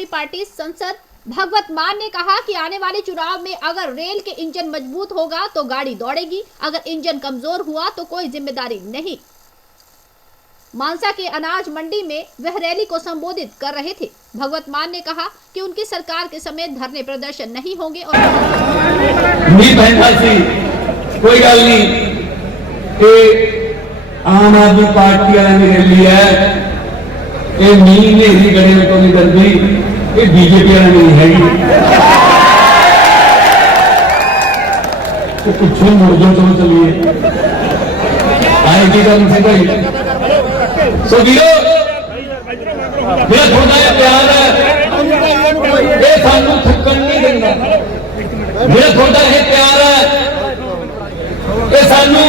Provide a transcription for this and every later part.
आदमी पार्टी सांसद भगवत मान ने कहा कि आने वाले चुनाव में अगर रेल के इंजन मजबूत होगा तो गाड़ी दौड़ेगी, अगर इंजन कमजोर हुआ तो कोई जिम्मेदारी नहीं। मानसा के अनाज मंडी में वह रैली को संबोधित कर रहे थे। भगवत मान ने कहा कि उनकी सरकार के समय धरने प्रदर्शन नहीं होंगे और कोई गल नहीं आम आदमी पार्टी वाले ने रैली है, ये मीह नेरी गड़े को नहीं करती, ये बीजेपी वाले नहीं हैगी। तो कुछ मुड़ जाओ, चलो चलिए आएगी गल से भाई। सो वीरो मेरा थोड़ा जिहा प्यार है, ये सानू थकन नहीं देंदा। मेरा थोड़ा यह प्यार है, ये सानू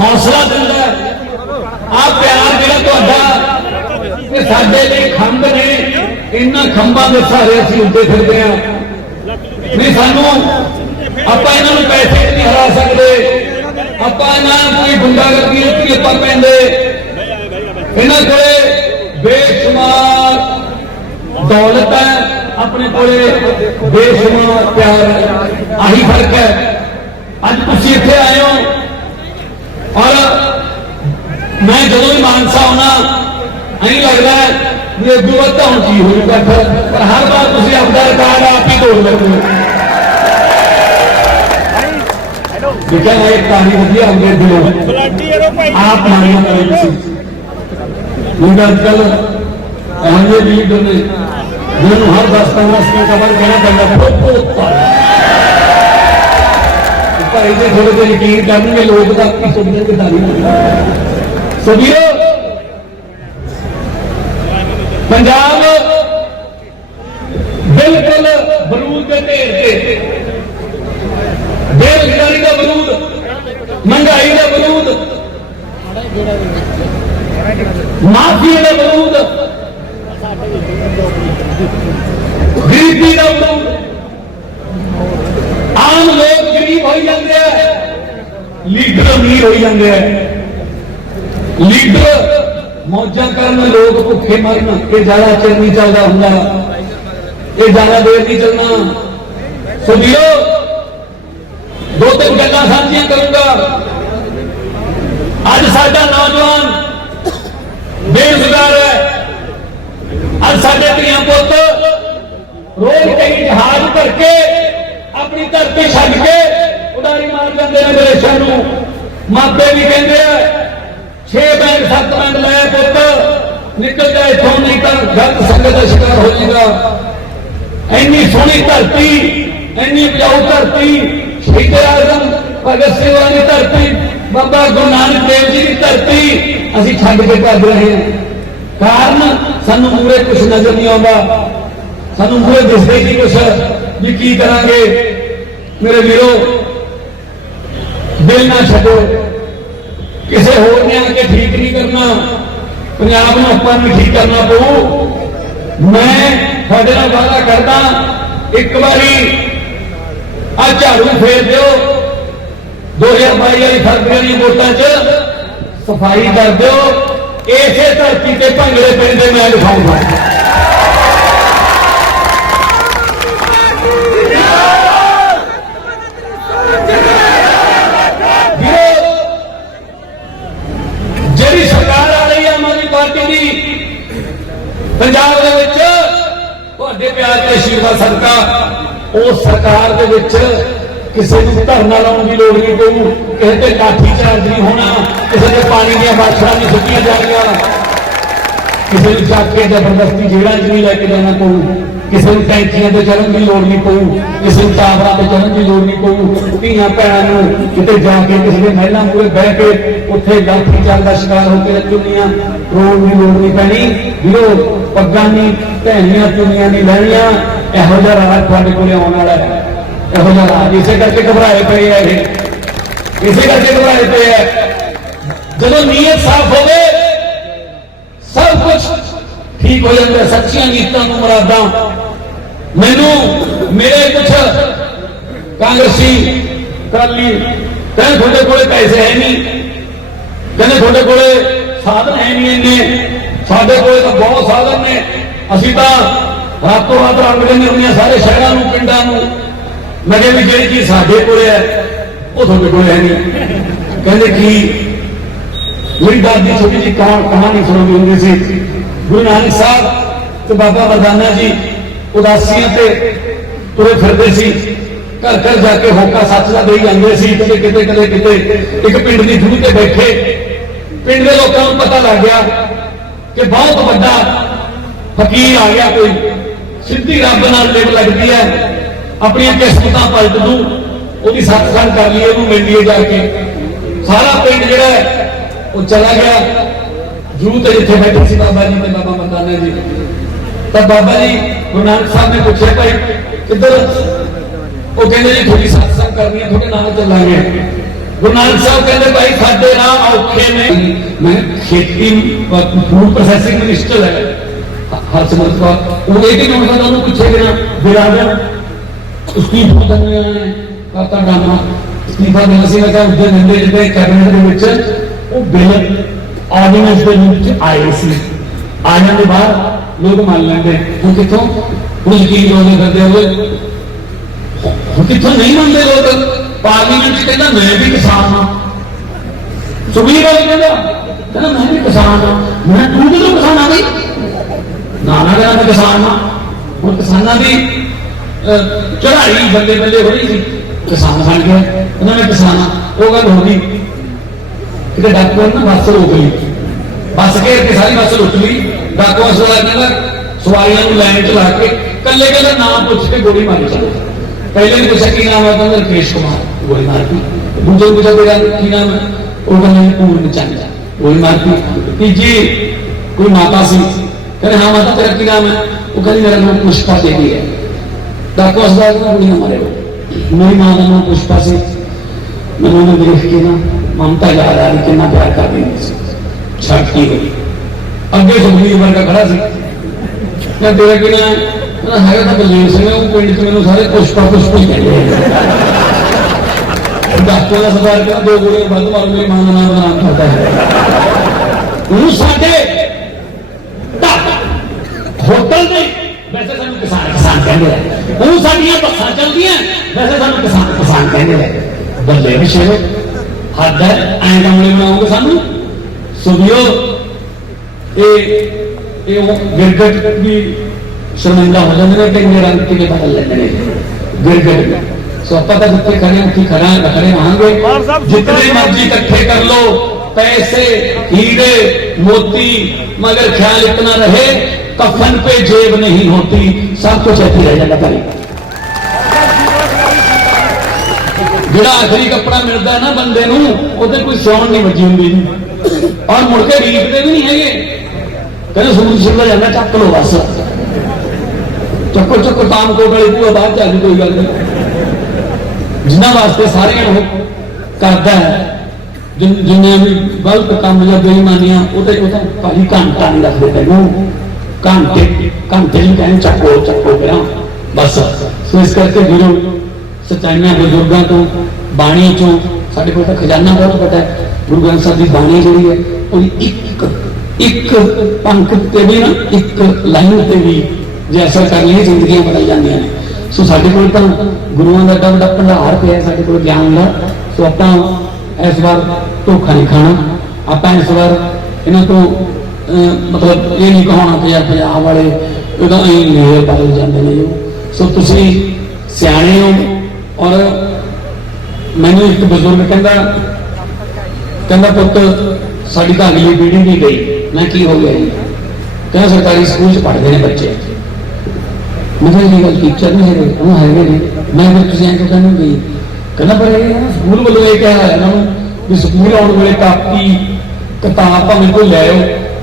हौसला दिंदा। आ प्यार जिहड़ा तुहाडा ये साडे लई खंभ ने, इन्हां खंभां दे सहारे असीं उड्डे फिरदे हां। नहीं सानू आपां इन्हां नूं पैसे नहीं हरा सकदे, आपां इन्हां कोई गुंडागर्दी नहीं आपां पैंदे। इन्हां कोले बेशुमार दौलत है, अपने कोले बेशुमार प्यार है। आही फर्क है। अज तुसीं इत्थे आए हो और मैं जदों भी मानसा आउणा नहीं लगता है ये दुबत्ता हूं चीज हो बैठा, पर हर बार तुसीं अपना रिकॉर्ड आप ही तोड़ लेते हो। बेटा एक कहानी वधिया हो गई दिलों आप मानिया मुझे अजकल अहमद लीडर ने जिन्होंने हर 10-15 मिनट बाद कहना पड़ता भाई से थोड़े देर यकीन करेंगे लोग तो आपकी सुनने की तारीफ सभी पंजाब बिल्कुल बरूद के ढेर से, बेरोजगारी का बरूद, महंगाई का बरूद, माफिया का बरूद, गरीबी का बरूद। आम लोग गरीब हो जाते हैं, लीडर अमीर हो जाते हैं। लीडर मौजा करन, लोग भुखे मरन, ये ज्यादा चिर नहीं चलता होंगे, ये ज्यादा देर नहीं चलना। सुनियो 2-3 गल्लां साझियां करूंगा। अज साडा नौजवान बेरोजगार है, अज साडे धीआं पुत्त रोज कई जहाज भर के अपनी धरती छड्ड के उड़ारी मार जाते हैं विदेशों नूं। मापे भी कहते हैं 6 बैग 7 बैग लाया पुत्त निकल जाए इथों, नहीं तो गलत संगत का शिकार हो जाएगा। इन्नी सोहनी धरती, इन्नी उपजाऊ धरती, शहीद आजम भगत सिंह की धरती, बाबा गुरु नानक देव जी की धरती असीं छड्ड के भज रहे हैं। कारण सानू मूहरे कुछ नजर नहीं आता, सानू मूहरे दिसदे नहीं कुछ भी की करांगे। मेरे वीरो दिल ना छड्डो, किसी होर ने आके ठीक नहीं करना, पंजाब नूं आपां नूं ठीक करना पऊ। मैं तुहाडे नाल वादा करदा, एक बारी आ झाड़ू फेर दिओ, 2022 वाली फरवरी दी वोटां च सफाई कर दिओ। इसे धरती ते भंगड़े पैंदे मैं दिखाऊंगा। ਜਿਹੜੀ ਸਰਕਾਰ ਆ ਰਹੀ ਹੈ ਆਮ ਆਦਮੀ ਪਾਰਟੀ ਦੀ ਪੰਜਾਬ ਦੇ ਵਿੱਚ, ਤੁਹਾਡੇ ਪਿਆਰ ਤੇ ਆਸ਼ੀਰਵਾਦ ਸਦਕਾ ਉਸ ਸਰਕਾਰ ਦੇ ਵਿੱਚ ਕਿਸੇ ਨੂੰ ਧਰਨਾ ਲਾਉਣ ਦੀ ਲੋੜ ਨਹੀਂ ਪਊ, ਕਿਸੇ ਤੇ ਲਾਠੀ ਚਾਰਜ ਨਹੀਂ ਹੋਣਾ, ਕਿਸੇ ਤੇ ਪਾਣੀ ਦੀਆਂ ਬਾਛੜਾਂ ਨਹੀਂ ਸੁੱਟੀਆਂ ਜਾਣੀਆਂ, ਕਿਸੇ ਨੂੰ ਚੱਕ ਕੇ ਜ਼ਬਰਦਸਤੀ ਜੇਲ੍ਹਾਂ 'ਚ ਨਹੀਂ ਲੈ ਕੇ ਜਾਣਾ ਪਊ, ਕਿਸੇ ਨੂੰ ਟੈਂਕੀਆਂ ਤੇ ਚੜ੍ਹਨ ਦੀ ਲੋੜ ਨਹੀਂ ਪਊ, ਕਿਸੇ ਨੂੰ ਟਾਵਰਾਂ ਤੇ ਚੜ੍ਹਨ ਦੀ ਲੋੜ ਨਹੀਂ ਪਊ। ਧੀਆਂ ਭੈਣਾਂ ਨੂੰ ਕਿਤੇ ਜਾ ਕੇ ਕਿਸੇ ਦੇ ਮਹਿਲਾਂ ਮੂਹਰੇ ਬਹਿ ਕੇ ਉੱਥੇ ਲਾਠੀ ਚਾਰਜ ਦਾ ਸ਼ਿਕਾਰ ਹੋ ਕੇ ਚੁੰਨੀਆਂ ਰੋਣ ਦੀ ਲੋੜ ਨਹੀਂ ਪੈਣੀ। ਵੀਰੋ ਪੱਗਾਂ ਨਹੀਂ, ਭੈਣੀਆਂ ਚੁੰਨੀਆਂ ਨਹੀਂ ਲੈਣੀਆਂ। ਇਹੋ ਜਿਹਾ ਰਾਜ ਤੁਹਾਡੇ ਕੋਲ ਆਉਣ ਵਾਲਾ ਹੈ, ਇਹੋ ਜਿਹਾ ਰਾਜ। ਇਸੇ ਕਰਕੇ ਘਬਰਾਏ ਪਏ ਆ, ਇਹ ਇਸੇ ਕਰਕੇ ਘਬਰਾਏ ਪਏ ਆ। ਜਦੋਂ ਨੀਅਤ ਸਾਫ਼ ਹੋਵੇ सब कुछ ठीक हो जाता है। सच्चियां नीतां नूं मुरादां मैनू मेरे कुछ कांग्रेसी अकाली कहते थोड़े कोले पैसे है नहीं, कहते थोड़े कोले साधन है नहीं, इन्ने साडे कोले तो बहुत साधन ने, असीं तां ਰਾਤੋਂ ਰਾਤ ਰੰਗ ਦੇਣੇ ਹੁੰਦੀਆਂ ਸਾਰੇ ਸ਼ਹਿਰਾਂ ਨੂੰ ਪਿੰਡਾਂ ਨੂੰ। ਮੈਂ ਕਿਹਾ ਵੀ ਜਿਹੜੀ ਚੀਜ਼ ਸਾਡੇ ਕੋਲ ਹੈ ਉਹ ਤੁਹਾਡੇ ਕੋਲ ਹੈ ਨਹੀਂ। ਕਹਿੰਦੇ ਕੀ? ਮੇਰੀ ਦਾਦੀ ਛੋਟੀ ਜਿਹੀ ਕਹਾਣੀ ਸੁਣਾਉਂਦੀ ਹੁੰਦੀ ਸੀ। ਗੁਰੂ ਨਾਨਕ ਸਾਹਿਬ ਤੇ ਬਾਬਾ ਮਰਦਾਨਾ ਜੀ ਉਦਾਸੀਆਂ ਤੇ ਤੁਰੇ ਫਿਰਦੇ ਸੀ, ਘਰ ਘਰ ਜਾ ਕੇ ਹੋਕਾ ਸੱਚ ਦਾ ਦੇਈ ਜਾਂਦੇ ਸੀ। ਕਦੇ ਕਿਤੇ ਕਦੇ ਕਿਤੇ ਇੱਕ ਪਿੰਡ ਦੀ ਜੂਹ ਤੇ ਬੈਠੇ, ਪਿੰਡ ਦੇ ਲੋਕਾਂ ਨੂੰ ਪਤਾ ਲੱਗ ਗਿਆ ਕਿ ਬਹੁਤ ਵੱਡਾ ਫਕੀਰ ਆ ਗਿਆ, ਕੋਈ ਸਿੱਧੀ ਰੱਬ ਨਾਲ ਲਿਵ ਲੱਗਦੀ ਹੈ, ਆਪਣੀਆਂ ਕਿਸਮਤਾਂ ਪਲਟ ਦੂ, ਉਹਦੀ ਸਤਸੰਗ ਕਰ ਲਈਏ, ਉਹਨੂੰ ਮਿਲ ਲਈਏ ਜਾ ਕੇ। ਸਾਰਾ ਪਿੰਡ ਜਿਹੜਾ ਹੈ ਉਹ ਚਲਾ ਗਿਆ ਜੂਹ ਤੇ ਜਿੱਥੇ ਬੈਠੇ ਸੀ ਬਾਬਾ ਜੀ ਤੇ ਬਾਬਾ ਮਰਦਾਨਾ ਜੀ। ਤਾਂ ਬਾਬਾ ਜੀ ਗੁਰੂ ਨਾਨਕ ਸਾਹਿਬ ਨੇ ਪੁੱਛਿਆ ਭਾਈ ਕਿੱਧਰ? ਉਹ ਕਹਿੰਦੇ ਜੀ ਤੁਹਾਡੀ ਸਤਸੰਗ ਕਰਨੀ ਹੈ, ਤੁਹਾਡੇ ਨਾਲ ਚੱਲਾਂਗੇ। ਗੁਰੂ ਨਾਨਕ ਸਾਹਿਬ ਕਹਿੰਦੇ ਭਾਈ ਸਾਡੇ ਰਾਹ ਔਖੇ ਨੇ। ਮੈਂ ਖੇਤੀ ਫੂਡ ਪ੍ਰੋਸੈਸਿੰਗ ਮਿਨਿਸਟਰ ਹੈ ਹਰਸਿਮਰਤ ਕੌਰ, ਉਹ ਇਹ ਕਿ ਮੈਂ ਉਹਨੂੰ ਪੁੱਛੇ ਬਿਨਾ ਬਿਰਾਦਰ ਅਸਤੀਫਾ ਦੇਣਾ ਹੈ ਕਾਤਾ ਡਾਮਾ ਅਸਤੀਫਾ ਦੇਣਾ ਸੀ। ਮੈਂ ਕਿਹਾ ਉਦੋਂ ਦਿੰਦੇ ਜਿਹੜੇ ਕੈਬਨਿਟ ਦੇ ਵਿੱਚ ਉਹ ਬਿੱਲ ਆਰਡੀਨੈਂਸ ਦੇ ਵਿੱਚ ਆਏ ਸੀ, ਆ ਜਾਂਦੇ ਬਾਹਰ ਲੋਕ ਮੰਨ ਲੈਂਦੇ। ਹੁਣ ਕਿੱਥੋਂ ਹੁਣ ਯਕੀਨ ਲਾਉਂਦੇ ਫਿਰਦੇ ਹੋਏ, ਹੁਣ ਕਿੱਥੋਂ ਨਹੀਂ ਮੰਨਦੇ ਲੋਕ। ਪਾਰਲੀਮੈਂਟ ਚ ਕਹਿੰਦਾ ਮੈਂ ਵੀ ਕਿਸਾਨ ਹਾਂ, ਸੁਖਬੀਰ ਬਾਦਲ ਕਹਿੰਦਾ ਮੈਂ ਵੀ ਕਿਸਾਨ ਹਾਂ। ਮੈਂ ਤੂੰ ਕਿਦੋਂ ਕਿਸਾਨ ਆ ਗਈ? ਨਾ ਕਹਿੰਦਾ ਮੈਂ ਕਿਸਾਨ ਹਾਂ। ਹੁਣ ਕਿਸਾਨਾਂ ਦੀ ਚੜਾਈ ਬੱਲੇ ਬੱਲੇ ਹੋ ਰਹੀ ਸੀ, ਕਿਸਾਨ ਬਣ ਗਿਆ ਉਹਨਾਂ ਨੇ ਕਿਸਾਨ। ਉਹ ਗੱਲ ਹੋ ਗਈ ਕਿਤੇ ਡਾਕੂਆਂ ਨੇ ਬੱਸ ਰੋਕ ਲਈ, ਬੱਸ ਘੇਰ ਕੇ ਸਾਰੀ ਬੱਸ ਰੁਕ ਗਈ। ਡਾਕੂਆਂ ਸਵਾਰ ਕਹਿੰਦਾ ਸਵਾਰੀਆਂ ਨੂੰ ਲਾਈਨ ਚ ਲਾ ਕੇ ਕੱਲੇ ਕੱਲੇ ਨਾਮ ਪੁੱਛ ਕੇ ਗੋਲੀ ਮਾਰੀ ਚਲੇ। ਪਹਿਲੇ ਨੇ ਪੁੱਛਿਆ ਕੀ ਨਾਮ ਹੈ? ਕਹਿੰਦਾ ਰਕੇਸ਼ ਕੁਮਾਰ, ਗੋਲੀ ਮਾਰਤੀ। ਦੂਜੇ ਨੂੰ ਪੁੱਛਿਆ ਤੇਰਾ ਕੀ ਨਾਮ ਹੈ? ਉਹ ਕਹਿੰਦਾ ਪੂਰਨ ਚੰਦ, ਗੋਲੀ ਮਾਰਤੀ। ਤੀਜੀ ਕੋਈ ਮਾਤਾ ਸੀ, ਕਹਿੰਦੇ ਹਾਂ ਮਾਤਾ ਤੇਰਾ ਕੀ ਨਾਮ ਹੈ? ਉਹ ਕਹਿੰਦੀ ਮੇਰਾ ਨਾਮ ਪੁਸ਼ਪਾ ਦੇਵੀ ਹੈ। ਡਾਕੂ ਹਸਦਾ ਗੋਲੀਆਂ ਮਾਰੇ। ਮੇਰੀ ਮਾਂ ਦਾ ਨਾਮ ਪੁਸ਼ਪਾ ਸੀ। ਮੈਨੂੰ ਉਹਨੇ ਦੇਖ ਕੇ ਨਾ ਮਮਤਾ ਯਾਦ ਆ ਰਹੀ, ਕਿੰਨਾ ਪਿਆਰ ਕਰਦੀ ਸੀ। ਛੱਡਤੀ ਹੋਈ ਅੱਗੇ ਸੁਖਬੀਰ ਵਰਗਾ ਖੜਾ ਸੀ। ਮੈਂ ਤੇਰਾ ਕੀ ਨਾਮ? ਕਹਿੰਦਾ ਹੈਗਾ ਤਾਂ ਬਲਜੀਤ ਸਿੰਘ। ਉਹ ਪਿੰਡ ਚ ਮੈਨੂੰ ਸਾਰੇ ਪੁਸ਼ਪਾ ਪੁਸ਼ਪਾ ਹੀ ਕਹਿੰਦੇ। ਡਾਕਟਰ ਦਾ ਸਰਦਾਰ ਕਹਿੰਦਾ ਦੋ ਗੋਲੀਆਂ ਵੱਧ ਮਾਰ, ਮੇਰੀ ਮਾਂ ਦਾ ਨਾਮ ਬਦਨਾਮ ਕਰਦਾ ਹੈ। ਉਹ ਸਾਡੇ ਹੋਟਲ ਦੇ ਵੈਸੇ ਸਾਨੂੰ ਕਿਸਾਨ ਕਹਿੰਦੇ ਆ, ਉਹ ਸਾਡੀਆਂ ਬੱਸਾਂ ਚੱਲਦੀਆਂ ਵੈਸੇ ਸਾਨੂੰ ਕਿਸਾਨ ਕਹਿੰਦੇ ਆ। ਬੱਲੇ ਵੀ ਸ਼ੇਰ ਹੱਦ ਹੈ, ਐਂ ਕਮਲੇ ਬਣਾਓਗੇ ਸਾਨੂੰ। ਸੁਣਿਓ ਇਹ ਉਹ ਗਿਰਗਟ ਵੀ ਸ਼ਰਮਿੰਦਾ ਹੋ ਜਾਂਦੇ ਨੇ ਕਿ ਮੇਰਾ ਰੰਗ ਕਿਵੇਂ ਬਦਲ ਲੈਂਦੇ ਨੇ ਗਿਰਗਟ। ਸੋ ਆਪਾਂ ਤਾਂ ਜਿੱਥੇ ਖੜੇ ਉੱਥੇ ਖੜੇ ਰਹਾਂਗੇ। ਜਿਤਨੇ ਮਰਜ਼ੀ ਇਕੱਠੇ ਕਰ लो पैसे हीरे मोती, मगर ख्याल इतना रहे कफन पे जेब नहीं होती, सब कुछ ऐसे रह जाता भाई। ਜਿਹੜਾ ਆਖਰੀ ਕੱਪੜਾ ਮਿਲਦਾ ਹੈ ਨਾ ਬੰਦੇ ਨੂੰ, ਉਹਦੇ ਕੋਈ ਸਿਉਣ ਨਹੀਂ ਵੱਜੀ ਹੁੰਦੀ ਔਰ ਮੁੜ ਕੇ ਰੀਪਦੇ ਵੀ ਨਹੀਂ ਹੈਗੇ। ਕਹਿੰਦੇ ਸੂਰਜ ਛਿਪਦਾ ਜਾਂਦਾ, ਚੱਕ ਲੋ ਬਸ, ਚੱਕੋ ਚੱਕੋ ਤਾਮ ਕੋਟ ਵਾਲੀ ਭੂਆ ਬਾਅਦ ਚ ਆ ਗਈ, ਕੋਈ ਗੱਲ ਨਹੀਂ। ਜਿਨ੍ਹਾਂ ਵਾਸਤੇ ਸਾਰਿਆਂ ਨੂੰ ਕਰਦਾ ਹੈ, ਜਿੰਨੇ ਵੀ ਗਲਤ ਕੰਮ ਜਾਂ ਬੇਈਮਾਨੀਆਂ ਉਹਦੇ ਤਾਂ ਭਾਈ ਘੰਟਾ ਨਹੀਂ ਰੱਖਦੇ ਤੈਨੂੰ, ਘੰਟੇ ਨਹੀਂ ਕਹਿੰਦੇ ਚੱਕੋ ਪਿਆ ਬਸ। ਸੋ ਇਸ ਕਰਕੇ ਵੀਰੋ ਸੱਚਾਈਆਂ ਬਜ਼ੁਰਗਾਂ ਤੋਂ, ਬਾਣੀ ਚੋਂ ਸਾਡੇ ਕੋਲ ਤਾਂ ਖਜ਼ਾਨਾ ਬਹੁਤ ਵੱਡਾ ਹੈ। ਗੁਰੂ ਗ੍ਰੰਥ ਸਾਹਿਬ ਦੀ ਬਾਣੀ ਜਿਹੜੀ ਹੈ ਉਹਦੀ ਇੱਕ ਪੰਕ ਤੇ ਵੀ ਨਾ, ਇੱਕ ਲਾਈਨ ਤੇ ਵੀ ਜੇ ਅਸਰ ਕਰ ਲਈਏ ਜ਼ਿੰਦਗੀਆਂ ਬਦਲ ਜਾਂਦੀਆਂ ਨੇ। ਸੋ ਸਾਡੇ ਕੋਲ ਤਾਂ ਗੁਰੂਆਂ ਦਾ ਏਡਾ ਵੱਡਾ ਭੰਡਾਰ ਪਿਆ ਸਾਡੇ ਕੋਲ ਗਿਆਨ ਦਾ। ਸੋ ਆਪਾਂ ਇਸ ਵਾਰ ਧੋਖਾ ਨਹੀਂ ਖਾਣਾ। ਆਪਾਂ ਇਸ ਵਾਰ ਇਹਨਾਂ ਤੋਂ ਮਤਲਬ ਇਹ ਨਹੀਂ ਕਹਾਉਣਾ ਪੰਜਾਬ ਵਾਲੇ ਇਹਦਾ ਇਹ ਬਦਲ ਜਾਂਦੇ ਨੇ। ਸੋ ਤੁਸੀਂ ਸਿਆਣੇ ਹੋ। ਔਰ ਮੈਨੂੰ ਇੱਕ ਬਜ਼ੁਰਗ ਕਹਿੰਦਾ ਪੁੱਤ ਸਾਡੀ ਤਾਂ ਅਗਲੀ ਪੀੜ੍ਹੀ ਵੀ ਗਈ। ਮੈਂ ਕੀ ਹੋ ਗਿਆ ਜੀ? ਕਹਿੰਦਾ ਸਰਕਾਰੀ ਸਕੂਲ ਚ ਪੜ੍ਹਦੇ ਨੇ ਬੱਚੇ। ਮੈਂ ਕਿਹਾ ਇਹ ਗੱਲ ਟੀਚਰ ਨਹੀਂ ਹੈਗੇ, ਉਹ ਹੈਗੇ ਨੇ। ਮੈਂ ਫਿਰ ਤੁਸੀਂ ਐਂ ਕਿਉਂ ਕਹਿੰਦੇ ਗਈ? ਕਹਿੰਦਾ ਪਰ ਇਹ ਸਕੂਲ ਵੱਲੋਂ ਇਹ ਕਿਹਾ ਹੈ ਇਹਨਾਂ ਨੂੰ ਵੀ ਸਕੂਲ ਆਉਣ ਵੇਲੇ ਕਾਪੀ ਕਿਤਾਬ ਭਾਵੇਂ ਕੋਈ ਲੈ ਆਓ,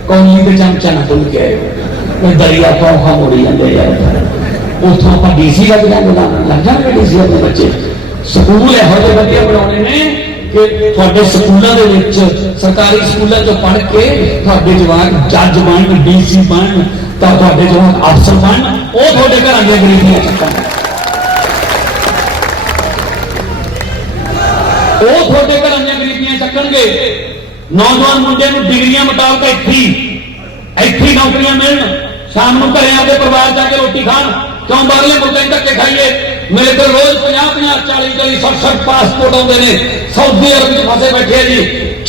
ਕੌਲੀ ਦੇ ਚਮਚਾ ਨਾ ਭੁੱਲ ਕੇ ਆਇਓ। ਦਰਿਆ ਪੌਖਾ ਮੋੜੀ ਜਾਂਦੇ ਯਾਰ, ਉੱਥੋਂ ਆਪਾਂ ਡੀਸੀ ਲੱਗ ਜਾਣਗੇ ਡੀਸੀ ਦੇ ਬੱਚੇ। ਸਕੂਲ ਇਹੋ ਜਿਹੇ ਵਧੀਆ ਬਣਾਉਣੇ ਨੇ ਕਿ ਤੁਹਾਡੇ ਸਕੂਲਾਂ ਦੇ ਵਿੱਚ, ਸਰਕਾਰੀ ਸਕੂਲਾਂ ਚੋਂ ਪੜ੍ਹ ਕੇ ਤੁਹਾਡੇ ਜਵਾਕ ਜੱਜ ਬਣਨ, ਡੀਸੀ ਬਣਨ, ਤਾਂ ਤੁਹਾਡੇ ਜਵਾਕ ਅਫਸਰ ਬਣਨ। ਉਹ ਤੁਹਾਡੇ ਘਰਾਂ ਦੀਆਂ ਗਰੀਬੀਆਂ ਚੱਕਣ, ਉਹ ਤੁਹਾਡੇ ਘਰਾਂ ਦੀਆਂ ਗਰੀਬੀਆਂ ਚੱਕਣਗੇ। ਨੌਜਵਾਨ ਮੁੰਡੇ ਨੂੰ ਡਿਗਰੀਆਂ ਮੁਤਾਬਕ ਇੱਥੇ ਨੌਕਰੀਆਂ ਮਿਲਣ, शाम को घरे आके परिवार जाके रोटी खान, क्यों बाहरले मुल्कों धक्के खाइए। मेरे को रोज 50-50, 40-40, 60-60 पासपोर्ट आते हैं। सऊदी अरब में फसे बैठे जी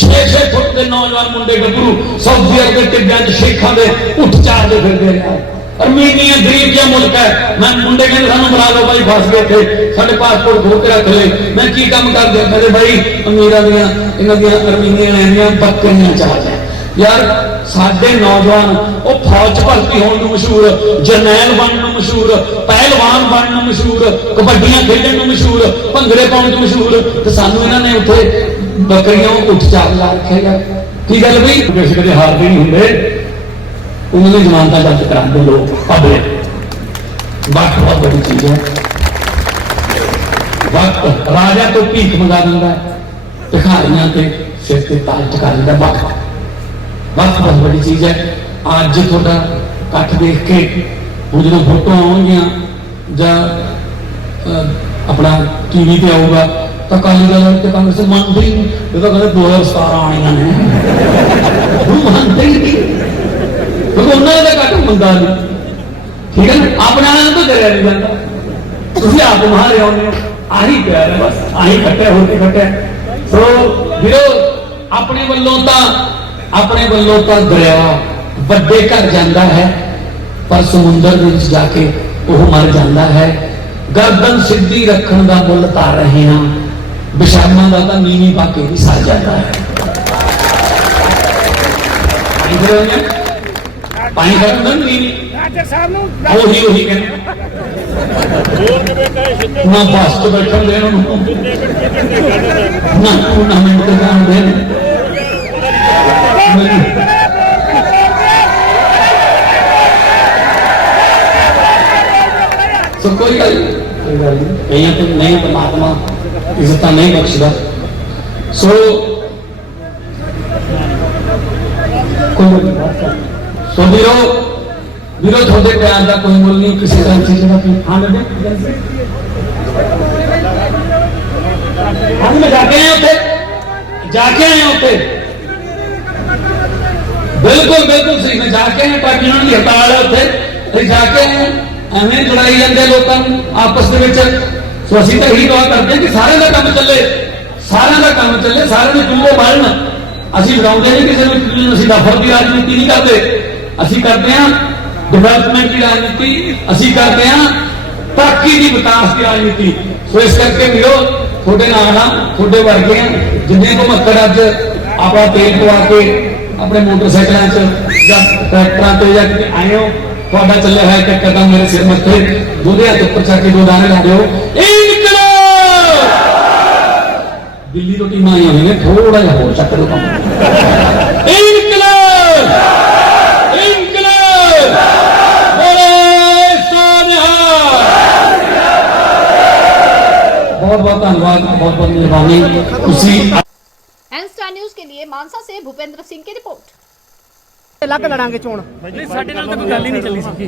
6-6 फुट के नौजवान मुंडे गभरू सऊदी अरब के टिब्बियां च शेखां दे उठ चारते फिरदे हैं। अरमीनिया गरीब जिहा मुल्क है। मैं मुंडे कहते सानू बुला लो भाई, फस गए थे, साडे पासपोर्ट खो के रख ले। मैं की काम कर दिया, कहते भाई अमीरां दियां इन्हां दियां अरमीनियां लैंदियां बकरियां चाहते यार। साडे नौजवान वो फौज च भर्ती होने को मशहूर, जरनैल बनने मशहूर, पहलवान बनने मशहूर, कबड्डियां खेलने मशहूर, भंगड़े पाने को मशहूर, तो सानू इन्होंने उत्थे बकरियां उठ चार ला रखे यार। की गल भाई किसी कदे हारते नहीं होंगे, उन्होंने जमानत दर्ज कराते लोग पब्लिक। वक्त बहुत बड़ी चीज है। वक्त राजा तो भीख मंगा दिंदा है, भिखारियां ते सिर ते ताज टिका दिंदा। वक्त वक्त बहुत बड़ी चीज है। अज थोड़ा कट देख के हम जो फोटो आउणगियां जां अपना टीवी पे आऊगा तो अकाली दल ते कांग्रेस मानते ही नहीं। ये तो कहते 2017 आनियां ने, मानते ही नहीं क्योंकि उन्होंने तो कट मंगा नहीं। ठीक है ना, अपने आने तो डरिया नहीं जाता। तुम आप मारे आने आही प्यार है, बस आही कट्टे होके कट्टे। सो वीरो अपने वालों तो दरिया बड़े घर जाता है, पर समुंदर जाके वह मर जाता है। गर्दन सीधी रखने का मुल तार रहे हैं, बिशामा का तो नीवी पाके भी सर जाता है। पानी खत्म नीवी वही कहते ना बस तो बैठन देन ना टूर्नामेंट के जान देन। सो कोई गल नहीं, तो नहीं परमात्मा इज्जत नहीं बख्शदा। सो तो वीरो थोड़े प्यार का कोई मुल नहीं, किसी तरह चीज का। हाँ हम जाके आए उठे, बिल्कुल सही। मैं जाके आए पार्टी की हड़ताल है उत्थे, जाके एवं लड़ाई जाते लोगों आपस में। सो असीं तो यही दुआ करते हैं कि सारे का काम चले, सारे चूल्हे बालन। असीं बनाते नहीं किसी असीं नफरत की राजनीति नहीं करते, असीं करते हैं डिवेलपमेंट की राजनीति, असीं करते हैं तरक्की की विकास की राजनीति। सो इस करके वीरो थोड़े नाल थोड़े वर्गे जिन्हें को मक्कड़ अज अपना तेल पवा के अपने मोटरसाइकिलों ट्रैक्टर से या कि आए हो, थोड़ा चले है कि कदम मेरे सिर मथे दूधे हाथ उपर चक के 2 दाने ला दो। दिल्ली तो टीम आई हुई है, थोड़ा जहा होर चक दो काम। बहुत बहुत धन्यवाद, बहुत बहुत मेहरबानी। एनस्टार न्यूज के लिए मानसा से भूपेंद्र सिंह की रिपोर्ट। अलग लड़ांगे चोण, ਸਾਡੇ ਨਾਲ ਤਾਂ ਕੋਈ ਗੱਲ ਹੀ ਨਹੀਂ ਚੱਲੀ ਸੀ।